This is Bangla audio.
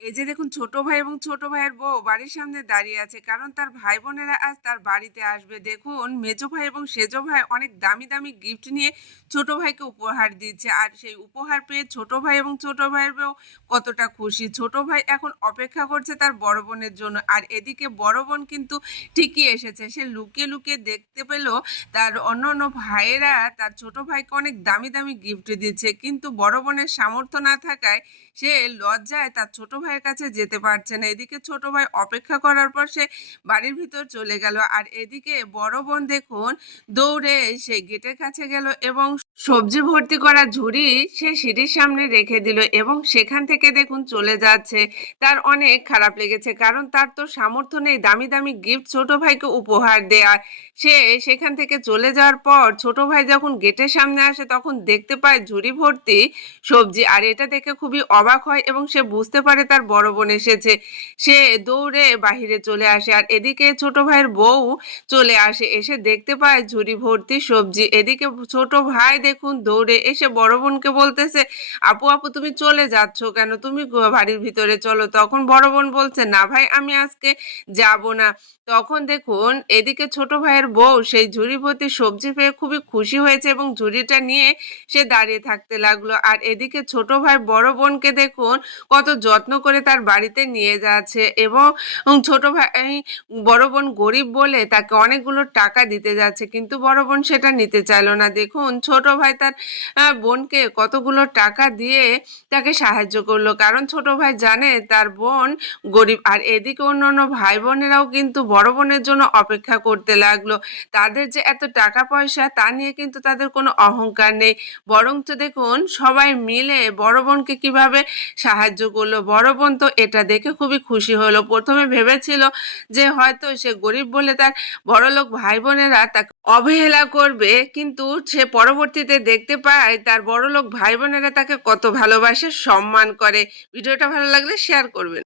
এই যে দেখুন ছোট ভাই এবং ছোট ভাইয়ের বউ বাড়ির সামনে দাঁড়িয়ে আছে কারণ তার ভাই বোনেরা আজ তার বাড়িতে আসবে। দেখুন মেজো ভাই এবং সেজো ভাই অনেক দামি দামি গিফট নিয়ে ছোট ভাইকে উপহার দিচ্ছে, আর সেই উপহার পেয়ে ছোট ভাই এবং ছোট ভাইয়ের বউ কতটা খুশি। ছোট ভাই এখন অপেক্ষা করছে তার বড় বোনের জন্য, আর এদিকে বড় বোন কিন্তু ঠিকই এসেছে। সে লুকিয়ে লুকিয়ে দেখতে পেল তার অন্য অন্য ভাইয়েরা তার ছোট ভাইকে অনেক দামি দামি গিফট দিচ্ছে, কিন্তু বড় বোনের সামর্থ্য না থাকায় সে লজ্জায় তার ছোট ভাইয়ের কাছে যেতে পারছে না। এদিকে ছোট ভাই অপেক্ষা করার পর সে বাড়ির ভিতর চলে গেল, আর এদিকে বড় বোন দেখুন দৌড়ে সে গেটের কাছে গেল এবং সবজি ভর্তি করা ঝুড়ি সে সিঁড়ির সামনে রেখে দিল এবং সেখান থেকে দেখুন চলে যাচ্ছে। তার অনেক খারাপ লেগেছে কারণ তার তো সামর্থ্য নেই দামি দামি গিফট ছোট ভাইকে উপহার দেওয়ার। সে সেখান থেকে চলে যাওয়ার পর ছোট ভাই যখন গেটের সামনে আসে তখন দেখতে পায় ঝুড়ি ভর্তি সবজি, আর এটা দেখে খুবই অবাক হয় এবং সে বুঝতে পারে তার বড় বোন এসেছে। সে দৌড়ে বাহিরে চলে আসে, আর এদিকে ছোট ভাইয়ের বউ চলে আসে, এসে দেখতে পায় ঝুড়ি ভর্তি সবজি। এদিকে ছোট ভাই দেখুন দৌড়ে এসে বড় বোনকে বলতেছে, আপু আপু তুমি চলে যাচ্ছ কেন, তুমি বাড়ির ভিতরে চলো। তখন বড় বোন বলছে, না ভাই আমি আজকে যাব না। তখন দেখুন এদিকে ছোট ভাইয়ের বউ সেই ঝুড়ি ভর্তি সবজি পেয়ে খুবই খুশি হয়েছে এবং ঝুড়িটা নিয়ে সে দাঁড়িয়ে থাকতে লাগলো। আর এদিকে ছোট ভাই বড় বোনকে দেখুন কত যত্ন করে তার বাড়িতে নিয়ে যাচ্ছে এবং ছোট ভাই বড় বোন গরিব বলে তাকে অনেকগুলো টাকা দিতে যাচ্ছে, কিন্তু বড় বোন সেটা নিতে চাইলো না। দেখুন ছোট ভাই তার বোনকে কতগুলো টাকা দিয়ে তাকে সাহায্য করলো কারণ ছোট ভাই জানে তার বোন গরিব। আর এদিকে অন্যান্য ভাই বোনেরাও কিন্তু বড় বোনের জন্য অপেক্ষা করতে লাগলো। তাদের যে এত টাকা পয়সা তা নিয়ে কিন্তু তাদের কোনো অহংকার নেই, বরঞ্চ দেখুন সবাই মিলে বড় বোনকে কিভাবে সাহায্য করলো। বড় বোন তো এটা দেখে খুবই খুশি হলো। প্রথমে ভেবেছিল যে হয়তো সে গরিব বলে তার বড়লোক ভাই বোনেরা তাকে অবহেলা করবে, কিন্তু সে পরবর্তীতে দেখতে পায় তার বড়লোক ভাই বোনেরা তাকে কত ভালোবাসে সম্মান করে। ভিডিওটা ভালো লাগলে শেয়ার করবেন।